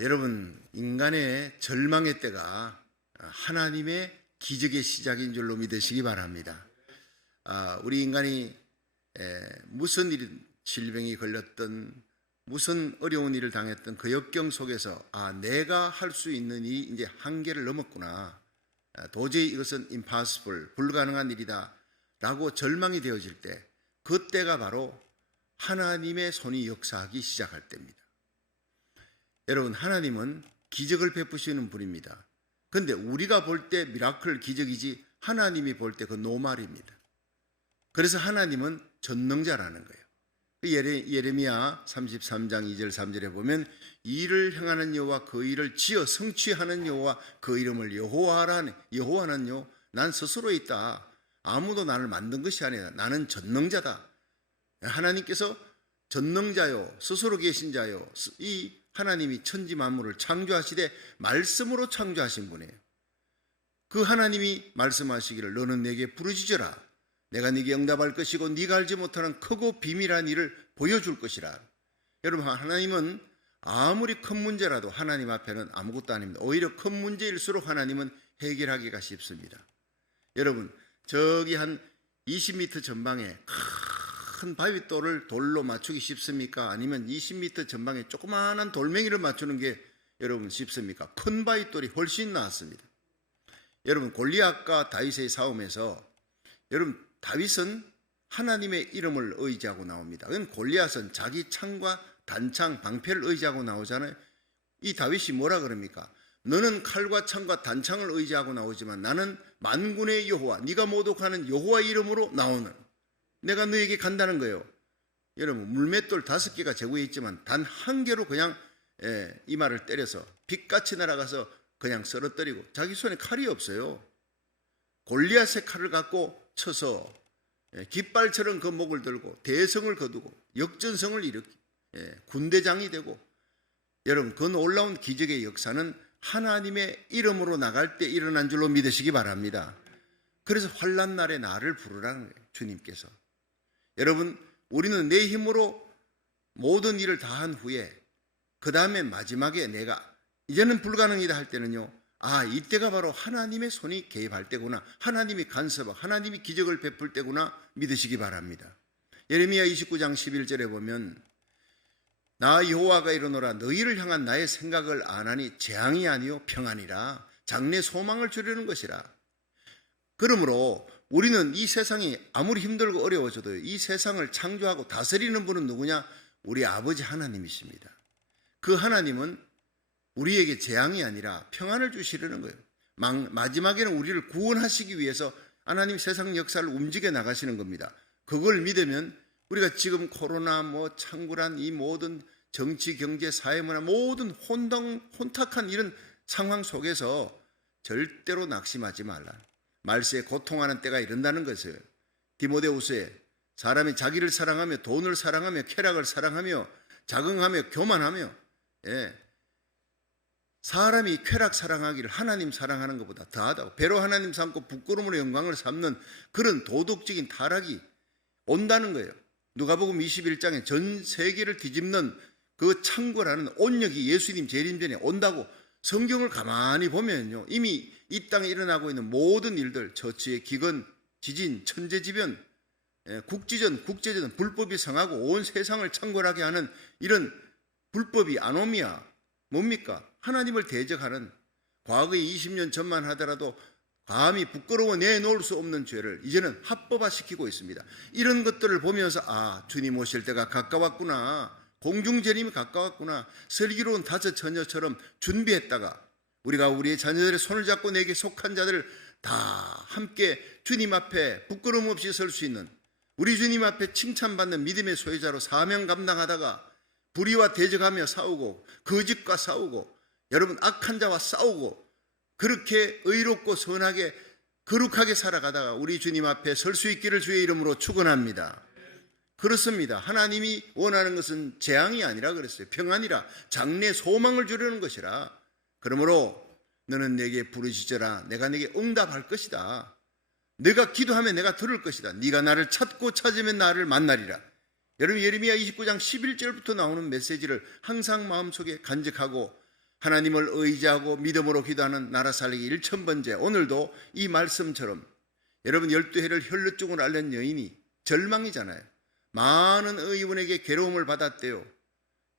여러분, 인간의 절망의 때가 하나님의 기적의 시작인 줄로 믿으시기 바랍니다. 우리 인간이 무슨 질병이 걸렸던 무슨 어려운 일을 당했던 그 역경 속에서 내가 할 수 있는 이 이제 한계를 넘었구나. 도저히 이것은 impossible, 불가능한 일이다 라고 절망이 되어질 때, 그때가 바로 하나님의 손이 역사하기 시작할 때입니다. 여러분, 하나님은 기적을 베푸시는 분입니다. 그런데 우리가 볼 때 미라클 기적이지 하나님이 볼 때 그 노말입니다. 그래서 하나님은 전능자라는 거예요. 예레미야 33장 2절 3절에 보면 이를 행하는 여호와 그 일을 지어 성취하는 여호와 그 이름을 여호와라네. 여호와는요, 난 스스로 있다. 아무도 나를 만든 것이 아니다. 나는 전능자다. 하나님께서 전능자요, 스스로 계신 자요, 이 하나님이 천지 만물을 창조하시되 말씀으로 창조하신 분이에요. 그 하나님이 말씀하시기를 너는 내게 부르짖어라. 내가 네게 응답할 것이고 네가 알지 못하는 크고 비밀한 일을 보여줄 것이라. 여러분, 하나님은 아무리 큰 문제라도 하나님 앞에는 아무것도 아닙니다. 오히려 큰 문제일수록 하나님은 해결하기가 쉽습니다. 여러분, 저기 한 20m 전방에 큰 바위돌을 돌로 맞추기 쉽습니까? 아니면 20m 전방에 조그마한 돌멩이를 맞추는 게 여러분 쉽습니까? 큰 바위돌이 훨씬 낫습니다. 여러분, 골리앗과 다윗의 싸움에서 여러분, 다윗은 하나님의 이름을 의지하고 나옵니다. 그건 골리앗은 자기 창과 단창, 방패를 의지하고 나오잖아요. 이 다윗이 뭐라 그럽니까? 너는 칼과 창과 단창을 의지하고 나오지만 나는 만군의 여호와, 네가 모독하는 여호와 이름으로 나오는, 내가 너에게 간다는 거예요. 여러분, 물맷돌 5개가 제구에 있지만 단 한 개로 그냥 이마를 때려서 빛같이 날아가서 그냥 쓰러뜨리고, 자기 손에 칼이 없어요. 골리앗의 칼을 갖고 쳐서 깃발처럼 그 목을 들고 대성을 거두고 역전성을 일으키 군대장이 되고, 여러분, 그 놀라운 기적의 역사는 하나님의 이름으로 나갈 때 일어난 줄로 믿으시기 바랍니다. 그래서 환난 날에 나를 부르라는 거예요, 주님께서. 여러분, 우리는 내 힘으로 모든 일을 다 한 후에 그 다음에 마지막에 내가 이제는 불가능이다 할 때는요, 이때가 바로 하나님의 손이 개입할 때구나, 하나님이 간섭하고 하나님이 기적을 베풀 때구나 믿으시기 바랍니다. 예레미야 29장 11절에 보면 나 여호와가 이르노라 너희를 향한 나의 생각을 아나니 재앙이 아니요 평안이라, 장래 소망을 주려는 것이라. 그러므로 우리는 이 세상이 아무리 힘들고 어려워져도 이 세상을 창조하고 다스리는 분은 누구냐? 우리 아버지 하나님이십니다. 그 하나님은 우리에게 재앙이 아니라 평안을 주시려는 거예요. 마지막에는 우리를 구원하시기 위해서 하나님 세상 역사를 움직여 나가시는 겁니다. 그걸 믿으면 우리가 지금 코로나 창굴한 이 모든 정치, 경제, 사회, 문화 모든 혼탁한 이런 상황 속에서 절대로 낙심하지 말라. 말세에 고통하는 때가 이른다는 것을, 디모데후서에 사람이 자기를 사랑하며 돈을 사랑하며 쾌락을 사랑하며 자긍하며 교만하며, 사람이 쾌락 사랑하기를 하나님 사랑하는 것보다 더하다고, 배로 하나님 삼고 부끄러움으로 영광을 삼는 그런 도덕적인 타락이 온다는 거예요. 누가복음 21장에 전 세계를 뒤집는 그 창궐하는 온역이 예수님 재림 전에 온다고 성경을 가만히 보면요, 이미 이 땅에 일어나고 있는 모든 일들, 처치의 기근, 지진, 천재지변, 국지전, 국제전, 불법이 성하고 온 세상을 창궐하게 하는 이런 불법이 아노미아, 뭡니까? 하나님을 대적하는, 과거에 20년 전만 하더라도 감히 부끄러워 내놓을 수 없는 죄를 이제는 합법화시키고 있습니다. 이런 것들을 보면서 주님 오실 때가 가까웠구나, 공중재림이 가까웠구나, 슬기로운 다섯 처녀처럼 준비했다가 우리가 우리의 자녀들의 손을 잡고 내게 속한 자들 다 함께 주님 앞에 부끄러움 없이 설 수 있는, 우리 주님 앞에 칭찬받는 믿음의 소유자로 사명 감당하다가 불의와 대적하며 싸우고 거짓과 싸우고 여러분 악한 자와 싸우고 그렇게 의롭고 선하게 거룩하게 살아가다가 우리 주님 앞에 설 수 있기를 주의 이름으로 축원합니다. 그렇습니다. 하나님이 원하는 것은 재앙이 아니라 그랬어요. 평안이라, 장래 소망을 주려는 것이라. 그러므로 너는 내게 부르짖어라. 내가 내게 응답할 것이다. 내가 기도하면 내가 들을 것이다. 네가 나를 찾고 찾으면 나를 만나리라. 여러분, 예레미야 29장 11절부터 나오는 메시지를 항상 마음속에 간직하고 하나님을 의지하고 믿음으로 기도하는 나라 살리기 1000번째. 오늘도 이 말씀처럼 여러분 12해를 혈루증으로 앓는 여인이 절망이잖아요. 많은 의원에게 괴로움을 받았대요.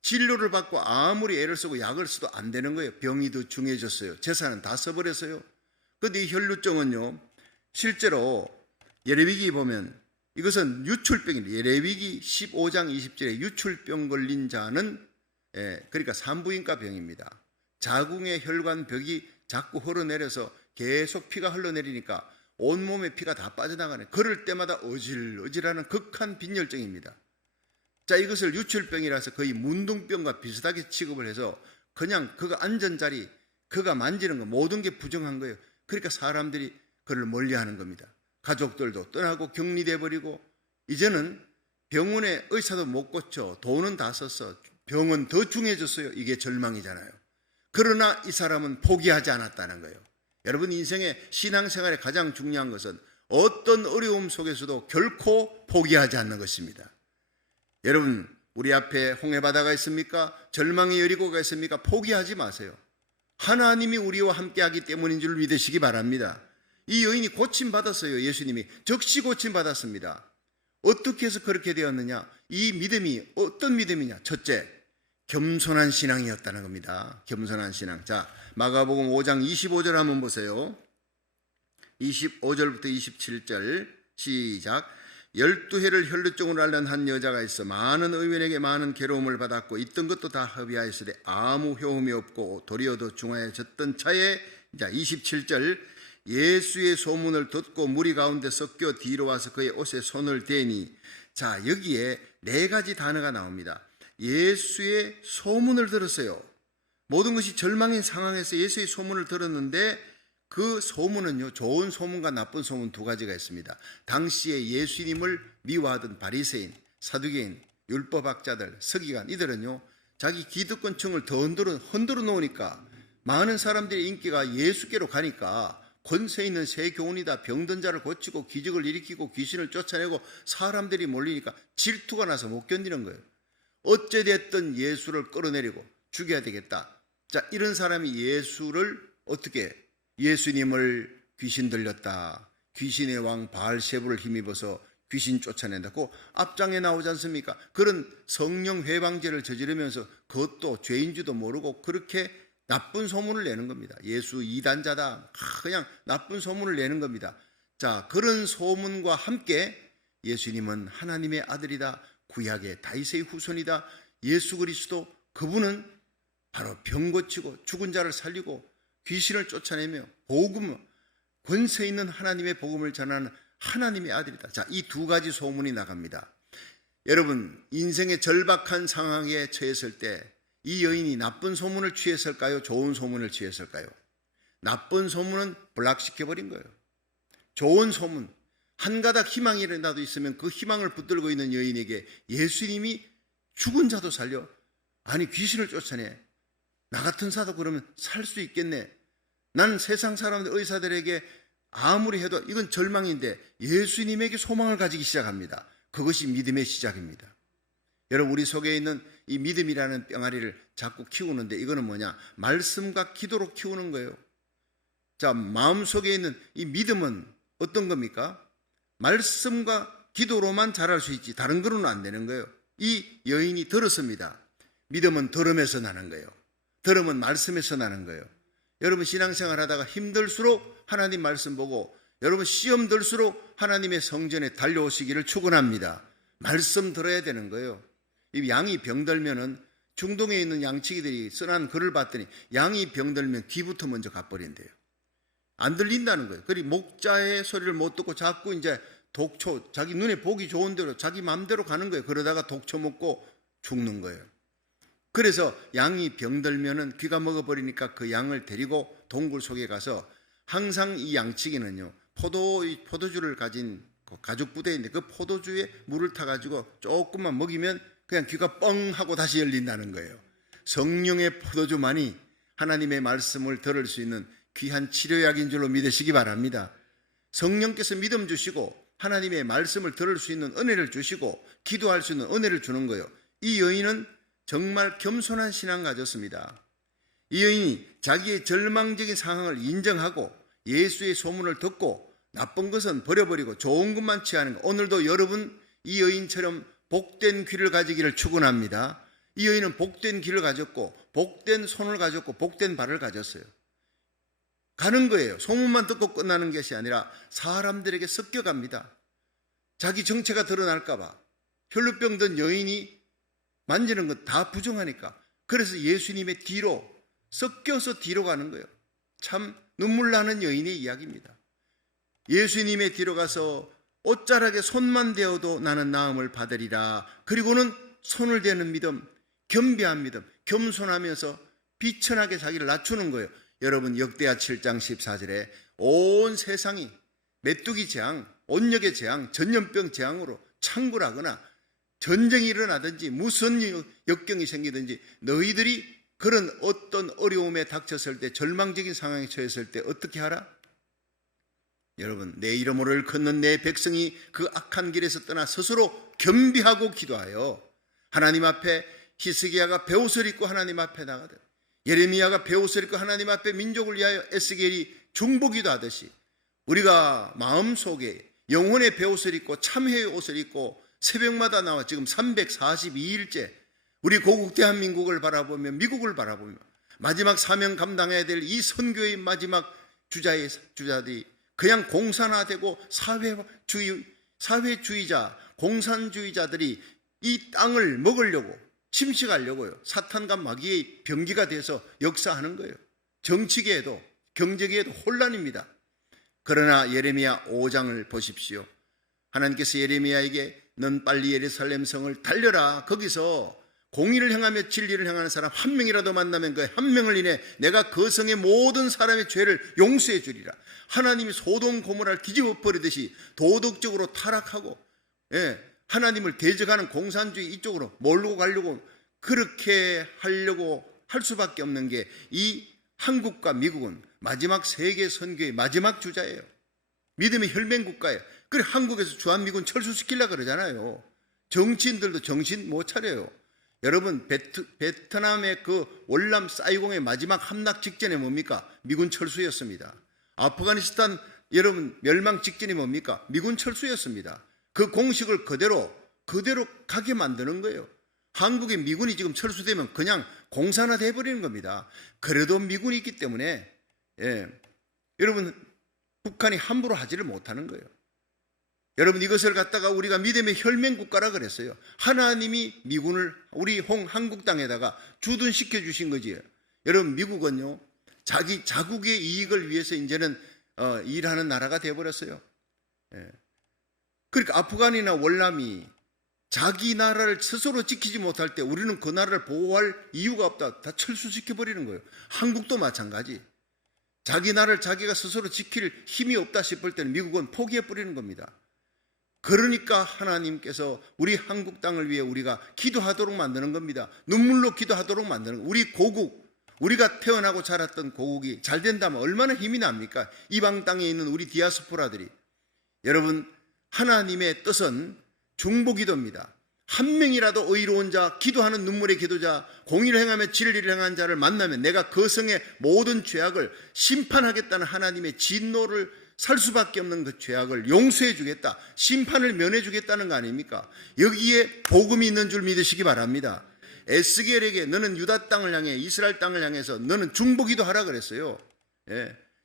진료를 받고 아무리 애를 쓰고 약을 써도 안 되는 거예요. 병이 더 중해졌어요. 재산은 다 써버렸어요. 그런데 이 혈루증은요, 실제로 예레미기 보면 이것은 유출병입니다. 예레미기 15장 20절에 유출병 걸린 자는 그러니까 산부인과 병입니다. 자궁의 혈관벽이 자꾸 흘러내려서 계속 피가 흘러내리니까 온몸에 피가 다 빠져나가네. 그럴 때마다 어질어질하는 극한 빈혈증입니다. 자, 이것을 유출병이라서 거의 문둥병과 비슷하게 취급을 해서 그냥 그가 앉은 자리, 그가 만지는 거 모든 게 부정한 거예요. 그러니까 사람들이 그를 멀리하는 겁니다. 가족들도 떠나고 격리돼 버리고 이제는 병원에 의사도 못 고쳐. 돈은 다 썼어. 병은 더 중해졌어요. 이게 절망이잖아요. 그러나 이 사람은 포기하지 않았다는 거예요. 여러분 인생의 신앙생활에 가장 중요한 것은 어떤 어려움 속에서도 결코 포기하지 않는 것입니다. 여러분 우리 앞에 홍해바다가 있습니까? 절망의 여리고가 있습니까? 포기하지 마세요. 하나님이 우리와 함께하기 때문인 줄 믿으시기 바랍니다. 이 여인이 고침받았어요. 예수님이 즉시 고침받았습니다. 어떻게 해서 그렇게 되었느냐? 이 믿음이 어떤 믿음이냐? 첫째, 겸손한 신앙이었다는 겁니다. 겸손한 신앙. 자, 마가복음 5장 25절 한번 보세요. 25절부터 27절 시작. 12해를 혈루증으로 앓는 한 여자가 있어 많은 의원에게 많은 괴로움을 받았고 있던 것도 다 허비하였으되 아무 효험이 없고 도리어 더 중하여졌던 차에, 자 27절, 예수의 소문을 듣고 무리 가운데 섞여 뒤로 와서 그의 옷에 손을 대니, 자 여기에 네 가지 단어가 나옵니다. 예수의 소문을 들었어요. 모든 것이 절망인 상황에서 예수의 소문을 들었는데 그 소문은요, 좋은 소문과 나쁜 소문 두 가지가 있습니다. 당시에 예수님을 미워하던 바리새인, 사두개인, 율법학자들, 서기관, 이들은요 자기 기득권층을 더 흔들어 놓으니까 많은 사람들의 인기가 예수께로 가니까 권세 있는 새 교훈이다, 병든 자를 고치고 기적을 일으키고 귀신을 쫓아내고 사람들이 몰리니까 질투가 나서 못 견디는 거예요. 어찌됐든 예수를 끌어내리고 죽여야 되겠다. 자, 이런 사람이 예수를 어떻게, 예수님을 귀신 들렸다, 귀신의 왕 바알세부를 힘입어서 귀신 쫓아낸다고 앞장에 나오지 않습니까? 그런 성령 회방죄를 저지르면서 그것도 죄인지도 모르고 그렇게 나쁜 소문을 내는 겁니다. 예수 이단자다, 그냥 나쁜 소문을 내는 겁니다. 자, 그런 소문과 함께 예수님은 하나님의 아들이다, 구약의 다윗의 후손이다, 예수 그리스도, 그분은 바로 병 고치고 죽은 자를 살리고 귀신을 쫓아내며 복음, 권세 있는 하나님의 복음을 전하는 하나님의 아들이다. 자, 이 두 가지 소문이 나갑니다. 여러분, 인생의 절박한 상황에 처했을 때 이 여인이 나쁜 소문을 취했을까요? 좋은 소문을 취했을까요? 나쁜 소문은 블락시켜버린 거예요. 좋은 소문, 한 가닥 희망이라도 있으면 그 희망을 붙들고 있는 여인에게 예수님이 죽은 자도 살려, 아니 귀신을 쫓아내, 나 같은 사도 그러면 살 수 있겠네. 난 세상 사람들, 의사들에게 아무리 해도 이건 절망인데 예수님에게 소망을 가지기 시작합니다. 그것이 믿음의 시작입니다. 여러분, 우리 속에 있는 이 믿음이라는 병아리를 자꾸 키우는데 이거는 뭐냐? 말씀과 기도로 키우는 거예요. 자, 마음속에 있는 이 믿음은 어떤 겁니까? 말씀과 기도로만 자랄 수 있지 다른 거로는 안 되는 거예요. 이 여인이 들었습니다. 믿음은 들음에서 나는 거예요. 들음은 말씀에서 나는 거예요. 여러분 신앙생활 하다가 힘들수록 하나님 말씀 보고, 여러분 시험 들수록 하나님의 성전에 달려오시기를 축원합니다. 말씀 들어야 되는 거예요. 이 양이 병들면은 중동에 있는 양치기들이 써난 글을 봤더니 양이 병들면 뒤부터 먼저 가버린대요. 안 들린다는 거예요. 그리고 목자의 소리를 못 듣고 자꾸 이제 독초, 자기 눈에 보기 좋은 대로 자기 마음대로 가는 거예요. 그러다가 독초 먹고 죽는 거예요. 그래서 양이 병들면은 귀가 먹어버리니까 그 양을 데리고 동굴 속에 가서 항상 이 양치기는요, 포도주를 가진 그 가죽 부대인데 그 포도주에 물을 타가지고 조금만 먹이면 그냥 귀가 뻥 하고 다시 열린다는 거예요. 성령의 포도주만이 하나님의 말씀을 들을 수 있는 귀한 치료약인 줄로 믿으시기 바랍니다. 성령께서 믿음 주시고 하나님의 말씀을 들을 수 있는 은혜를 주시고 기도할 수 있는 은혜를 주는 거예요. 이 여인은 정말 겸손한 신앙 가졌습니다. 이 여인이 자기의 절망적인 상황을 인정하고 예수의 소문을 듣고 나쁜 것은 버려버리고 좋은 것만 취하는 것. 오늘도 여러분 이 여인처럼 복된 귀를 가지기를 축원합니다. 이 여인은 복된 귀를 가졌고 복된 손을 가졌고 복된 발을 가졌어요. 가는 거예요. 소문만 듣고 끝나는 것이 아니라 사람들에게 섞여갑니다. 자기 정체가 드러날까 봐. 혈루병 든 여인이 만지는 것 다 부정하니까. 그래서 예수님의 뒤로 섞여서 뒤로 가는 거예요. 참 눈물 나는 여인의 이야기입니다. 예수님의 뒤로 가서 옷자락에 손만 대어도 나는 나음을 받으리라. 그리고는 손을 대는 믿음, 겸비한 믿음, 겸손하면서 비천하게 자기를 낮추는 거예요. 여러분 역대하 7장 14절에 온 세상이 메뚜기 재앙, 온역의 재앙, 전염병 재앙으로 창궐하거나 전쟁이 일어나든지 무슨 역경이 생기든지 너희들이 그런 어떤 어려움에 닥쳤을 때, 절망적인 상황에 처했을 때 어떻게 하라? 여러분, 내 이름으로 일컫는 내 백성이 그 악한 길에서 떠나 스스로 겸비하고 기도하여 하나님 앞에, 히스기야가 베옷을 입고 하나님 앞에 나가듯, 예레미야가 베옷을 입고 하나님 앞에 민족을 위하여 에스겔이 중보기도 하듯이 우리가 마음속에 영혼의 베옷을 입고 참회의 옷을 입고 새벽마다 나와 지금 342일째 우리 고국 대한민국을 바라보며 미국을 바라보며 마지막 사명 감당해야 될 이 선교의 마지막 주자들이 그냥 공산화되고 사회주의자, 공산주의자들이 이 땅을 먹으려고 침식하려고요. 사탄과 마귀의 병기가 돼서 역사하는 거예요. 정치계에도 경제계에도 혼란입니다. 그러나 예레미야 5장을 보십시오. 하나님께서 예레미야에게 넌 빨리 예루살렘 성을 달려라. 거기서 공의를 행하며 진리를 행하는 사람 한 명이라도 만나면 그 한 명을 인해 내가 그 성의 모든 사람의 죄를 용서해 주리라. 하나님이 소돔 고모라를 뒤집어 버리듯이 도덕적으로 타락하고 하나님을 대적하는 공산주의 이쪽으로 몰고 가려고 그렇게 하려고 할 수밖에 없는 게 이 한국과 미국은 마지막 세계 선교의 마지막 주자예요. 믿음의 혈맹국가예요. 그래 한국에서 주한미군 철수시키려고 그러잖아요. 정치인들도 정신 못 차려요. 여러분 베트남의 그 월남 사이공의 마지막 함락 직전에 뭡니까? 미군 철수였습니다. 아프가니스탄 여러분 멸망 직전이 뭡니까? 미군 철수였습니다. 그 공식을 그대로 가게 만드는 거예요. 한국의 미군이 지금 철수되면 그냥 공산화돼 버리는 겁니다. 그래도 미군이 있기 때문에 여러분 북한이 함부로 하지를 못하는 거예요. 여러분 이것을 갖다가 우리가 믿음의 혈맹국가라 그랬어요. 하나님이 미군을 우리 한국 땅에다가 주둔시켜 주신 거지요. 여러분 미국은요 자기 자국의 이익을 위해서 이제는 일하는 나라가 되어버렸어요. 그러니까 아프간이나 월남이 자기 나라를 스스로 지키지 못할 때 우리는 그 나라를 보호할 이유가 없다. 다 철수시켜버리는 거예요. 한국도 마찬가지. 자기 나라를 자기가 스스로 지킬 힘이 없다 싶을 때는 미국은 포기해버리는 겁니다. 그러니까 하나님께서 우리 한국 땅을 위해 우리가 기도하도록 만드는 겁니다. 눈물로 기도하도록 만드는 거예요. 우리 고국, 우리가 태어나고 자랐던 고국이 잘 된다면 얼마나 힘이 납니까? 이방 땅에 있는 우리 디아스포라들이. 여러분 하나님의 뜻은 중보기도입니다. 한 명이라도 의로운 자, 기도하는 눈물의 기도자, 공의를 행하며 진리를 행한 자를 만나면 내가 그 성의 모든 죄악을 심판하겠다는 하나님의 진노를 살 수밖에 없는 그 죄악을 용서해 주겠다, 심판을 면해 주겠다는 거 아닙니까? 여기에 복음이 있는 줄 믿으시기 바랍니다. 에스겔에게 너는 유다 땅을 향해 이스라엘 땅을 향해서 너는 중보기도하라 그랬어요.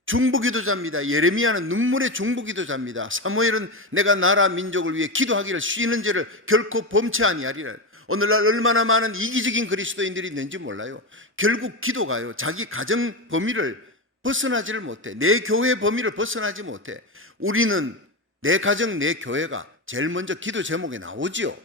중보기도자입니다. 예레미야는 눈물의 중보기도자입니다. 사무엘은 내가 나라 민족을 위해 기도하기를 쉬는 죄를 결코 범치 아니하리라. 오늘날 얼마나 많은 이기적인 그리스도인들이 있는지 몰라요. 결국 기도가요 자기 가정 범위를 벗어나지를 못해. 내 교회 범위를 벗어나지 못해. 우리는 내 가정 내 교회가 제일 먼저 기도 제목에 나오지요.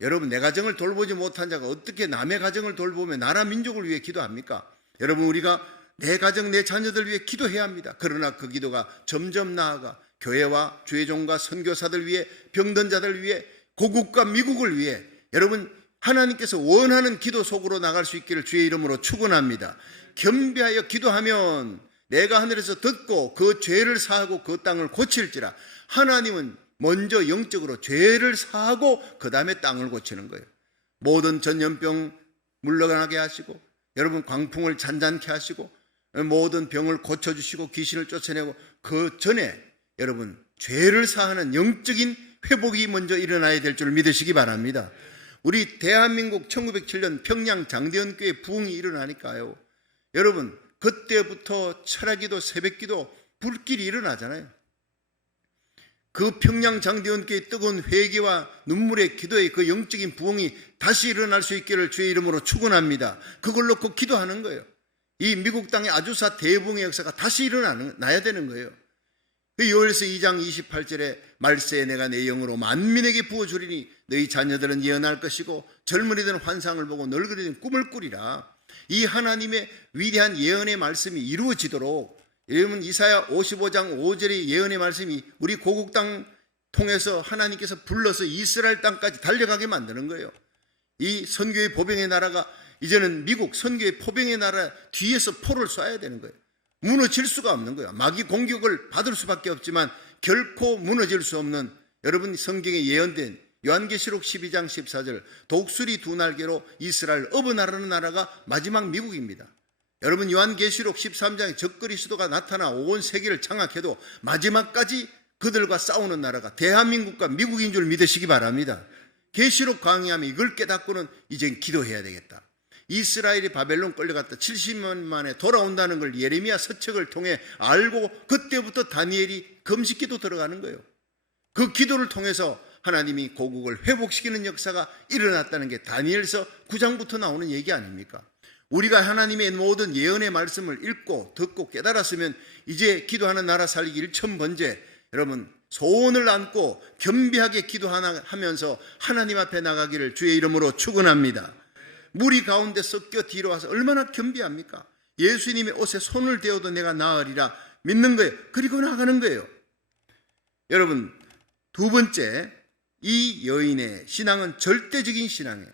여러분 내 가정을 돌보지 못한 자가 어떻게 남의 가정을 돌보며 나라 민족을 위해 기도합니까? 여러분 우리가 내 가정, 내 자녀들 위해 기도해야 합니다. 그러나 그 기도가 점점 나아가 교회와 주의 종과 선교사들 위해, 병든 자들 위해, 고국과 미국을 위해 여러분 하나님께서 원하는 기도 속으로 나갈 수 있기를 주의 이름으로 축원합니다. 겸비하여 기도하면 내가 하늘에서 듣고 그 죄를 사하고 그 땅을 고칠지라. 하나님은 먼저 영적으로 죄를 사하고 그 다음에 땅을 고치는 거예요. 모든 전염병 물러가게 하시고 여러분 광풍을 잔잔케 하시고 모든 병을 고쳐주시고 귀신을 쫓아내고 그 전에 여러분 죄를 사하는 영적인 회복이 먼저 일어나야 될 줄 믿으시기 바랍니다. 우리 대한민국 1907년 평양 장대원교회 부흥이 일어나니까요. 여러분 그때부터 철야기도 새벽기도 불길이 일어나잖아요. 그 평양 장대원교회의 뜨거운 회개와 눈물의 기도의 그 영적인 부흥이 다시 일어날 수 있기를 주의 이름으로 축원합니다. 그걸 놓고 기도하는 거예요. 이 미국 땅의 아주사 대부흥의 역사가 다시 일어나야 되는 거예요. 요엘서 2장 28절에 말세에 내가 내 영으로 만민에게 부어주리니 너희 자녀들은 예언할 것이고 젊은이들은 환상을 보고 늙은이들은 꿈을 꾸리라. 이 하나님의 위대한 예언의 말씀이 이루어지도록 여러분 이사야 55장 5절의 예언의 말씀이 우리 고국 땅 통해서 하나님께서 불러서 이스라엘 땅까지 달려가게 만드는 거예요. 이 선교의 보병의 나라가 이제는 미국 선교의 포병의 나라 뒤에서 포를 쏴야 되는 거예요. 무너질 수가 없는 거예요. 마귀 공격을 받을 수밖에 없지만 결코 무너질 수 없는 여러분 성경에 예언된 요한계시록 12장 14절 독수리 두 날개로 이스라엘 업어나르는 나라가 마지막 미국입니다. 여러분 요한계시록 13장에 적그리스도가 나타나 온 세계를 장악해도 마지막까지 그들과 싸우는 나라가 대한민국과 미국인 줄 믿으시기 바랍니다. 계시록 강의하면 이걸 깨닫고는 이젠 기도해야 되겠다. 이스라엘이 바벨론 끌려갔다 70년 만에 돌아온다는 걸 예레미야 서책을 통해 알고 그때부터 다니엘이 금식기도 들어가는 거예요. 그 기도를 통해서 하나님이 고국을 회복시키는 역사가 일어났다는 게 다니엘서 9장부터 나오는 얘기 아닙니까? 우리가 하나님의 모든 예언의 말씀을 읽고 듣고 깨달았으면 이제 기도하는 나라 살리기 1,000번째 여러분 소원을 안고 겸비하게 기도하면서 하나님 앞에 나가기를 주의 이름으로 축원합니다. 무리 가운데 섞여 뒤로 와서 얼마나 겸비합니까? 예수님의 옷에 손을 대어도 내가 나으리라 믿는 거예요. 그리고 나가는 거예요. 여러분 두 번째 이 여인의 신앙은 절대적인 신앙이에요.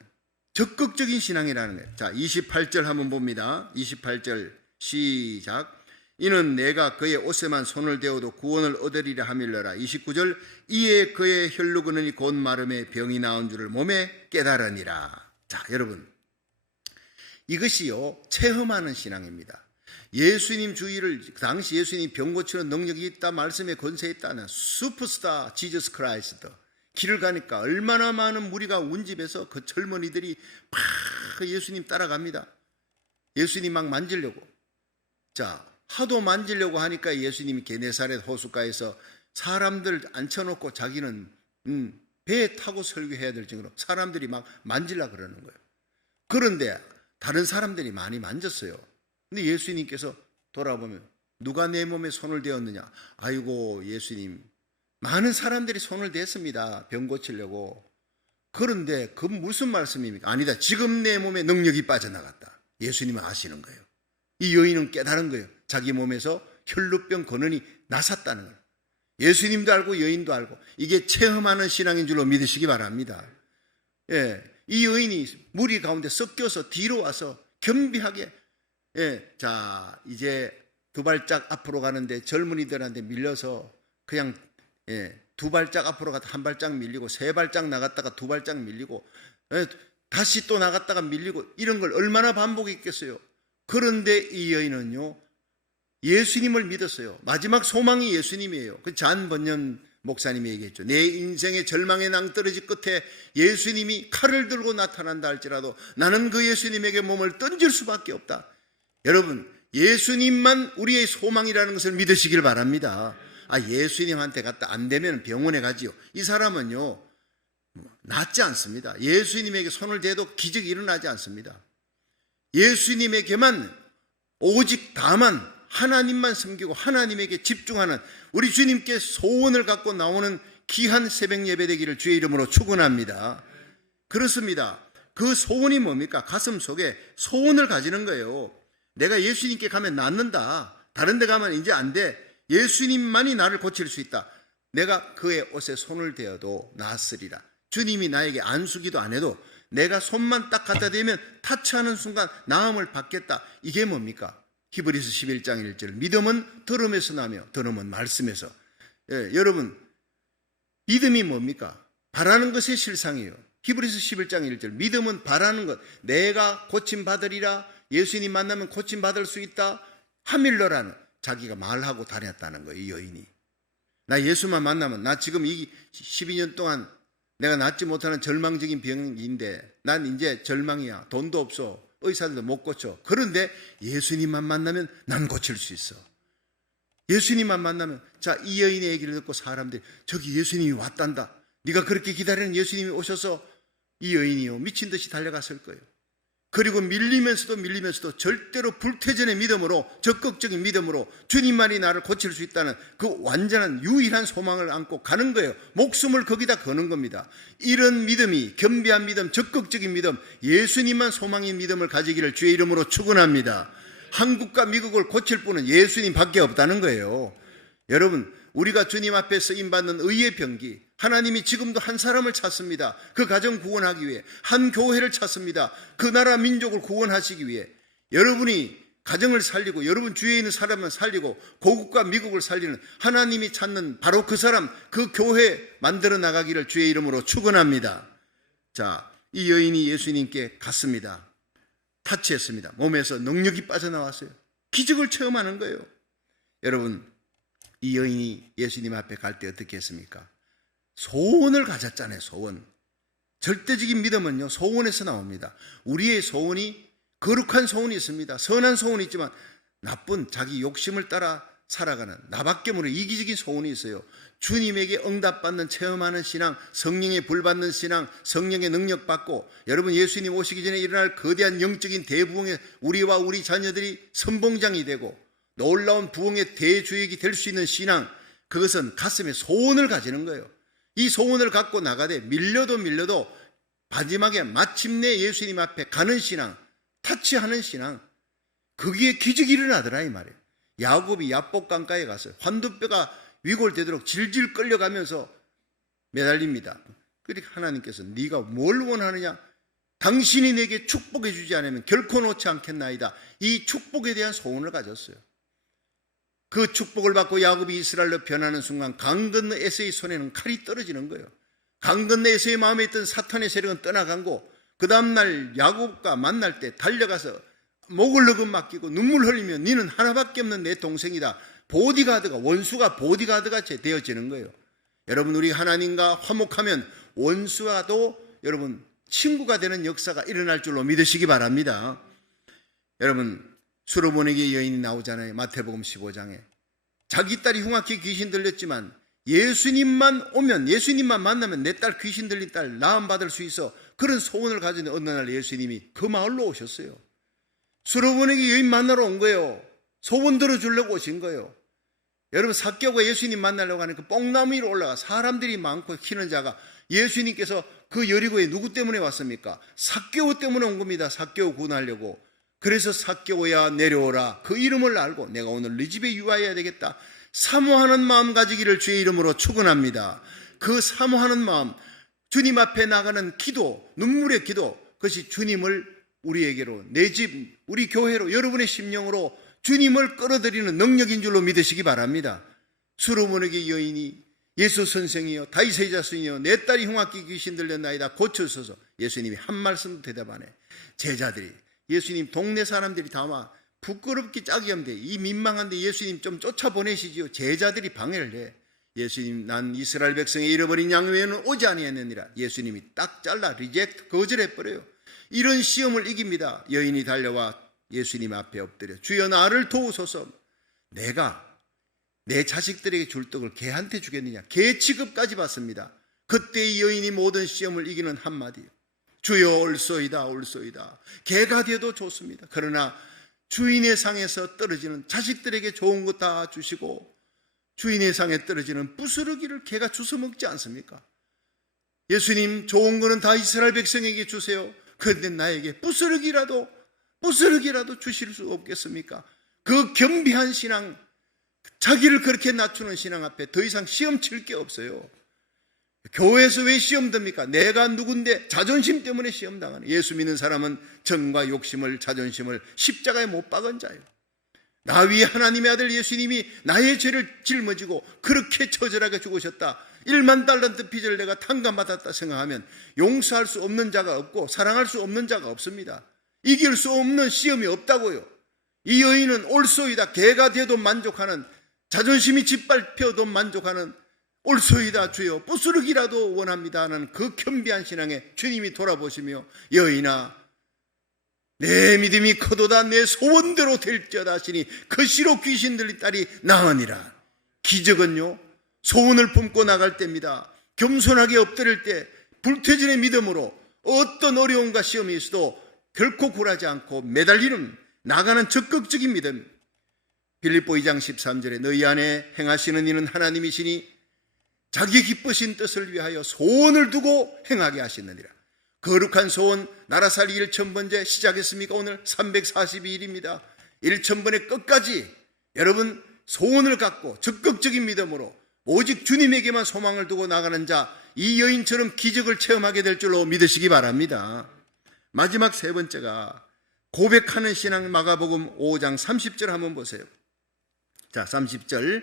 적극적인 신앙이라는 거예요. 자 28절 한번 봅니다. 28절 시작. 이는 내가 그의 옷에만 손을 대어도 구원을 얻으리라 하밀러라. 29절 이에 그의 혈루근이 곧 마름에 병이 나은 줄을 몸에 깨달으니라. 자 여러분 이것이요 체험하는 신앙입니다. 예수님 주의를 당시 예수님 병 고치는 능력이 있다 말씀에 권세했다는 슈퍼스타 지저스 크라이스트 길을 가니까 얼마나 많은 무리가 운집해서 그 젊은이들이 막 예수님 따라갑니다. 예수님 막 만지려고. 자 하도 만지려고 하니까 예수님이 게네사렛 호숫가에서 사람들 앉혀놓고 자기는 배에 타고 설교해야 될 정도로 사람들이 막 만지려고 그러는 거예요. 그런데 다른 사람들이 많이 만졌어요. 근데 예수님께서 돌아보면 누가 내 몸에 손을 대었느냐? 아이고 예수님 많은 사람들이 손을 댔습니다. 병 고치려고. 그런데 그 무슨 말씀입니까? 아니다. 지금 내 몸에 능력이 빠져나갔다. 예수님은 아시는 거예요. 이 여인은 깨달은 거예요. 자기 몸에서 혈루병 근원이 나섰다는 거예요. 예수님도 알고 여인도 알고 이게 체험하는 신앙인 줄로 믿으시기 바랍니다. 예, 이 여인이 무리 가운데 섞여서 뒤로 와서 겸비하게 자 이제 두 발짝 앞으로 가는데 젊은이들한테 밀려서 그냥 두 발짝 앞으로 갔다 한 발짝 밀리고 세 발짝 나갔다가 두 발짝 밀리고 다시 또 나갔다가 밀리고 이런 걸 얼마나 반복했겠어요. 그런데 이 여인은요 예수님을 믿었어요. 마지막 소망이 예수님이에요. 그 잔 번연 목사님이 얘기했죠. 내 인생의 절망의 낭떠러지 끝에 예수님이 칼을 들고 나타난다 할지라도 나는 그 예수님에게 몸을 던질 수밖에 없다. 여러분 예수님만 우리의 소망이라는 것을 믿으시길 바랍니다. 아 예수님한테 갔다 안 되면 병원에 가지요. 이 사람은요 낫지 않습니다. 예수님에게 손을 대도 기적이 일어나지 않습니다. 예수님에게만 오직 다만 하나님만 섬기고 하나님에게 집중하는 우리 주님께 소원을 갖고 나오는 귀한 새벽 예배 되기를 주의 이름으로 축원합니다. 그렇습니다. 그 소원이 뭡니까? 가슴 속에 소원을 가지는 거예요. 내가 예수님께 가면 낫는다. 다른 데 가면 이제 안 돼. 예수님만이 나를 고칠 수 있다. 내가 그의 옷에 손을 대어도 나았으리라. 주님이 나에게 안수기도 안 해도 내가 손만 딱 갖다 대면 타치하는 순간 나음을 받겠다. 이게 뭡니까? 히브리서 11장 1절 믿음은 들음에서 나며 들음은 말씀에서. 여러분 믿음이 뭡니까? 바라는 것의 실상이에요. 히브리서 11장 1절 믿음은 바라는 것 내가 고침받으리라 예수님 만나면 고침받을 수 있다. 하밀러라는 자기가 말하고 다녔다는 거예요. 이 여인이. 나 예수만 만나면, 나 지금 이 12년 동안 내가 낫지 못하는 절망적인 병인데 난 이제 절망이야. 돈도 없어. 의사들도 못 고쳐. 그런데 예수님만 만나면 난 고칠 수 있어. 예수님만 만나면. 자, 이 여인의 얘기를 듣고 사람들이 저기 예수님이 왔단다. 네가 그렇게 기다리는 예수님이 오셔서 이 여인이요 미친 듯이 달려갔을 거예요. 그리고 밀리면서도 절대로 불태전의 믿음으로, 적극적인 믿음으로 주님만이 나를 고칠 수 있다는 그 완전한 유일한 소망을 안고 가는 거예요. 목숨을 거기다 거는 겁니다. 이런 믿음이, 겸비한 믿음, 적극적인 믿음, 예수님만 소망인 믿음을 가지기를 주의 이름으로 축원합니다. 한국과 미국을 고칠 분은 예수님밖에 없다는 거예요. 여러분, 우리가 주님 앞에 쓰임받는 의의 병기, 하나님이 지금도 한 사람을 찾습니다. 그 가정 구원하기 위해, 한 교회를 찾습니다. 그 나라 민족을 구원하시기 위해. 여러분이 가정을 살리고 여러분 주위에 있는 사람을 살리고 고국과 미국을 살리는 하나님이 찾는 바로 그 사람, 그 교회 만들어 나가기를 주의 이름으로 축원합니다. 자, 이 여인이 예수님께 갔습니다. 타치했습니다. 몸에서 능력이 빠져나왔어요. 기적을 체험하는 거예요. 여러분, 이 여인이 예수님 앞에 갈 때 어떻게 했습니까? 소원을 가졌잖아요. 소원. 절대적인 믿음은요 소원에서 나옵니다. 우리의 소원이 거룩한 소원이 있습니다. 선한 소원이 있지만 나쁜 자기 욕심을 따라 살아가는 나밖에 모르는 이기적인 소원이 있어요. 주님에게 응답받는 체험하는 신앙, 성령의 불 받는 신앙, 성령의 능력 받고, 여러분 예수님 오시기 전에 일어날 거대한 영적인 대부흥에 우리와 우리 자녀들이 선봉장이 되고 놀라운 부흥의 대주역이 될 수 있는 신앙, 그것은 가슴에 소원을 가지는 거예요. 이 소원을 갖고 나가되 밀려도 마지막에 마침내 예수님 앞에 가는 신앙, 타치하는 신앙, 거기에 기적이 일어나더라 이 말이에요. 야곱이 야복 강가에 갔어요. 환두뼈가 위골되도록 질질 끌려가면서 매달립니다. 그러니까 하나님께서 네가 뭘 원하느냐? 당신이 내게 축복해 주지 않으면 결코 놓지 않겠나이다. 이 축복에 대한 소원을 가졌어요. 그 축복을 받고 야곱이 이스라엘로 변하는 순간 강 건너 에서의 손에는 칼이 떨어지는 거예요. 강 건너 에서의 마음에 있던 사탄의 세력은 떠나간 거, 그 다음날 야곱과 만날 때 달려가서 목을 너금 맡기고 눈물 흘리며 너는 하나밖에 없는 내 동생이다. 보디가드가, 원수가 보디가드같이 되어지는 거예요. 여러분, 우리 하나님과 화목하면 원수와도 여러분 친구가 되는 역사가 일어날 줄로 믿으시기 바랍니다. 여러분, 수로보내기의 여인이 나오잖아요. 마태복음 15장에 자기 딸이 흉악히 귀신 들렸지만 예수님만 오면, 예수님만 만나면 내 딸 귀신 들린 딸 나음 받을 수 있어. 그런 소원을 가진 어느 날 예수님이 그 마을로 오셨어요. 수로보내기 여인 만나러 온 거예요. 소원 들어주려고 오신 거예요. 여러분, 삭개오가 예수님 만나려고 하는 그 뽕나무 위로 올라가 사람들이 많고 키는 자가, 예수님께서 그 여리고에 누구 때문에 왔습니까? 삭개오 때문에 온 겁니다. 삭개오 구원하려고. 그래서 삭개오야 내려오라. 그 이름을 알고 내가 오늘 네 집에 유하여야 되겠다. 사모하는 마음 가지기를 주의 이름으로 축원합니다. 그 사모하는 마음, 주님 앞에 나가는 기도, 눈물의 기도, 그것이 주님을 우리에게로, 내 집, 우리 교회로, 여러분의 심령으로 주님을 끌어들이는 능력인 줄로 믿으시기 바랍니다. 수로보내기 여인이 예수 선생이여 다윗의 자손이여 내 딸이 흉악히 귀신 들렸나이다 고쳐서서, 예수님이 한 말씀 대답하네. 제자들이, 예수님 동네 사람들이 다 와 부끄럽기 짝이 없는데 이 민망한데 예수님 좀 쫓아보내시지요. 제자들이 방해를 해. 예수님, 난 이스라엘 백성의 잃어버린 양 외에는 오지 아니했느니라. 예수님이 딱 잘라 리젝트, 거절해버려요. 이런 시험을 이깁니다. 여인이 달려와 예수님 앞에 엎드려 주여 나를 도우소서. 내가 내 자식들에게 줄 떡을 개한테 주겠느냐. 개 취급까지 받습니다. 그때 이 여인이 모든 시험을 이기는 한마디, 주여 올소이다 올소이다. 개가 되어도 좋습니다. 그러나 주인의 상에서 떨어지는 자식들에게 좋은 것 다 주시고 주인의 상에 떨어지는 부스러기를 개가 주워 먹지 않습니까? 예수님, 좋은 거는 다 이스라엘 백성에게 주세요. 그런데 나에게 부스러기라도 주실 수 없겠습니까? 그 겸비한 신앙, 자기를 그렇게 낮추는 신앙 앞에 더 이상 시험 칠 게 없어요. 교회에서 왜 시험 듭니까? 내가 누군데 자존심 때문에 시험 당하는. 예수 믿는 사람은 정과 욕심을, 자존심을 십자가에 못 박은 자예요. 나 위에 하나님의 아들 예수님이 나의 죄를 짊어지고 그렇게 처절하게 죽으셨다. 1만 달란트 빚을 내가 탕감받았다 생각하면 용서할 수 없는 자가 없고 사랑할 수 없는 자가 없습니다. 이길 수 없는 시험이 없다고요. 이 여인은 옳소이다, 개가 돼도 만족하는, 자존심이 짓밟혀도 만족하는, 옳소이다 주여 부스러기라도 원합니다 하는 그 겸비한 신앙에 주님이 돌아보시며, 여인아 내 믿음이 커도다 내 소원대로 될지어다 하시니 그 시로 귀신 들린 딸이 나으니라. 기적은요, 소원을 품고 나갈 때입니다. 겸손하게 엎드릴 때 불태진의 믿음으로 어떤 어려움과 시험이 있어도 결코 굴하지 않고 매달리는, 나가는 적극적인 믿음. 빌립보 2장 13절에 너희 안에 행하시는 이는 하나님이시니 자기 기쁘신 뜻을 위하여 소원을 두고 행하게 하시느니라. 거룩한 소원, 나라 살기 1000번째 시작했습니까? 오늘 342일입니다. 1000번의 끝까지 여러분 소원을 갖고 적극적인 믿음으로 오직 주님에게만 소망을 두고 나가는 자, 이 여인처럼 기적을 체험하게 될 줄로 믿으시기 바랍니다. 마지막 세 번째가 고백하는 신앙. 마가복음 5장 30절 한번 보세요. 자, 30절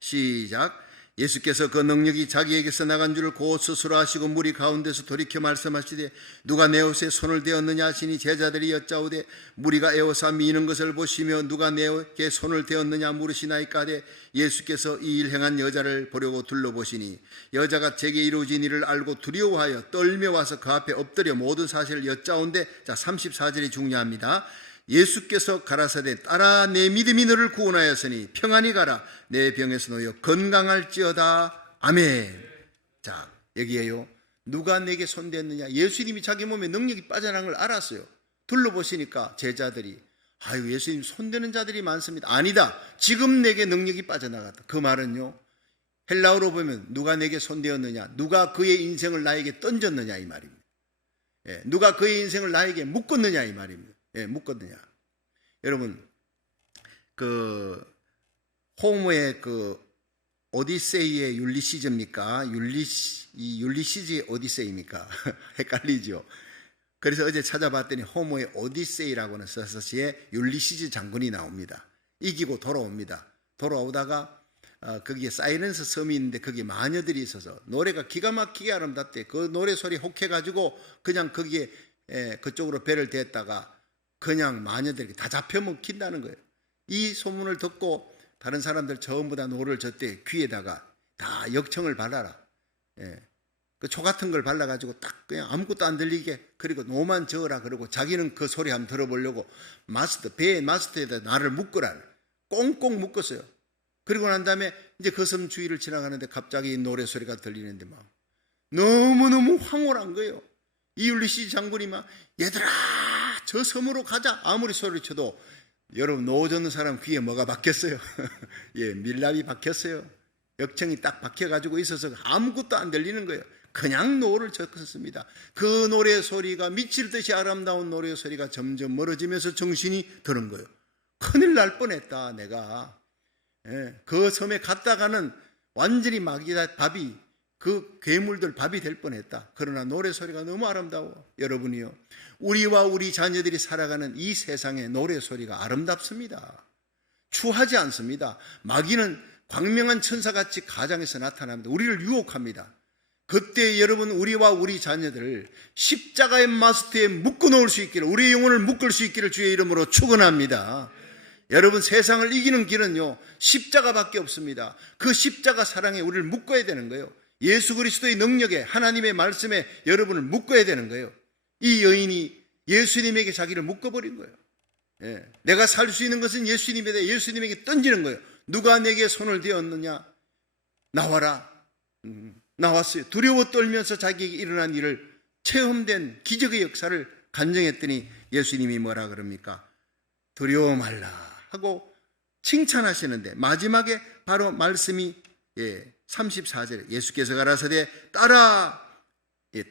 시작. 예수께서 그 능력이 자기에게서 나간 줄을 곧 스스로 아시고 무리 가운데서 돌이켜 말씀하시되 누가 내 옷에 손을 대었느냐 하시니 제자들이 여짜오되 무리가 에워싸 미는 것을 보시며 누가 내게 손을 대었느냐 물으시나이까 하되 예수께서 이 일 행한 여자를 보려고 둘러보시니 여자가 제게 이루어진 일을 알고 두려워하여 떨며 와서 그 앞에 엎드려 모든 사실을 여짜온데, 자 34절이 중요합니다. 예수께서 가라사대 따라 내 믿음이 너를 구원하였으니 평안히 가라 내 병에서 놓여 건강할지어다. 아멘. 자, 여기에요. 누가 내게 손댔느냐. 예수님이 자기 몸에 능력이 빠져나간 걸 알았어요. 둘러보시니까 제자들이 아유 예수님 손대는 자들이 많습니다. 아니다, 지금 내게 능력이 빠져나갔다. 그 말은요, 헬라어로 보면 누가 내게 손대었느냐, 누가 그의 인생을 나에게 던졌느냐 이 말입니다. 누가 그의 인생을 나에게 묶었느냐 이 말입니다. 묶었느냐. 여러분 그 호모의 그 오디세이의 율리시즈입니까? 율리시즈의 오디세이입니까? 헷갈리죠. 그래서 어제 찾아봤더니 호모의 오디세이라고는 서서시에 율리시즈 장군이 나옵니다. 이기고 돌아옵니다. 돌아오다가 거기에 사이렌스 섬이 있는데 거기에 마녀들이 있어서 노래가 기가 막히게 아름답대. 그 노래 소리 혹해가지고 그냥 거기에 그쪽으로 배를 댔다가 그냥 마녀들에게 다 잡혀먹힌다는 거예요. 이 소문을 듣고 다른 사람들 전부 다 노를 젓대 귀에다가 다 역청을 발라라. 그 초 같은 걸 발라가지고 딱 그냥 아무것도 안 들리게, 그리고 노만 저으라 그러고 자기는 그 소리 한번 들어보려고 배의 마스터에다 나를 묶으라. 꽁꽁 묶었어요. 그리고 난 다음에 이제 그 섬 주위를 지나가는데 갑자기 노래 소리가 들리는데 막 너무너무 황홀한 거예요. 이 율리시즈 장군이 막 얘들아 저 섬으로 가자 아무리 소리쳐도, 여러분 노 젓는 사람 귀에 뭐가 박혔어요? 밀랍이 박혔어요. 역청이 딱 박혀가지고 있어서 아무것도 안 들리는 거예요. 그냥 노를 젓었습니다. 그 노래 소리가 미칠 듯이 아름다운 노래 소리가 점점 멀어지면서 정신이 드는 거예요. 큰일 날 뻔했다 내가. 그 섬에 갔다가는 완전히 마귀다 밥이, 그 괴물들 밥이 될 뻔했다. 그러나 노래 소리가 너무 아름다워. 여러분이요, 우리와 우리 자녀들이 살아가는 이 세상의 노래 소리가 아름답습니다. 추하지 않습니다. 마귀는 광명한 천사같이 가장에서 나타납니다. 우리를 유혹합니다. 그때 여러분 우리와 우리 자녀들을 십자가의 마스터에 묶어놓을 수 있기를, 우리의 영혼을 묶을 수 있기를 주의 이름으로 축원합니다. 여러분 세상을 이기는 길은요 십자가밖에 없습니다. 그 십자가 사랑에 우리를 묶어야 되는 거예요. 예수 그리스도의 능력에, 하나님의 말씀에 여러분을 묶어야 되는 거예요. 이 여인이 예수님에게 자기를 묶어버린 거예요. 내가 살 수 있는 것은 예수님에 대해 예수님에게 던지는 거예요. 누가 내게 손을 대었느냐? 나와라. 나왔어요. 두려워 떨면서 자기에게 일어난 일을 체험된 기적의 역사를 간증했더니 예수님이 뭐라 그럽니까? 두려워 말라 하고 칭찬하시는데 마지막에 바로 말씀이 34절에 예수께서 가라사대 따라.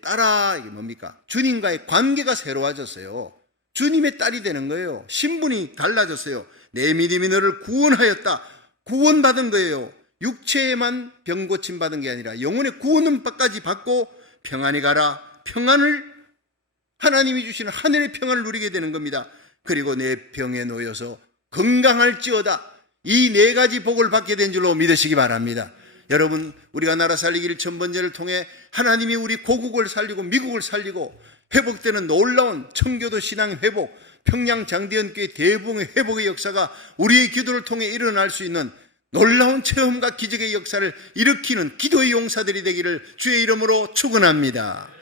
따라 이게 뭡니까? 주님과의 관계가 새로워졌어요. 주님의 딸이 되는 거예요. 신분이 달라졌어요. 내 믿음이 너를 구원하였다. 구원받은 거예요. 육체에만 병 고침 받은 게 아니라 영혼의 구원까지 받고 평안히 가라. 평안을, 하나님이 주시는 하늘의 평안을 누리게 되는 겁니다. 그리고 내 병에 놓여서 건강할지어다. 이 네 가지 복을 받게 된 줄로 믿으시기 바랍니다. 여러분 우리가 나라 살리기 1000번째를 통해 하나님이 우리 고국을 살리고 미국을 살리고 회복되는 놀라운 청교도 신앙 회복, 평양 장대연교회 대부흥의 회복의 역사가 우리의 기도를 통해 일어날 수 있는 놀라운 체험과 기적의 역사를 일으키는 기도의 용사들이 되기를 주의 이름으로 축원합니다.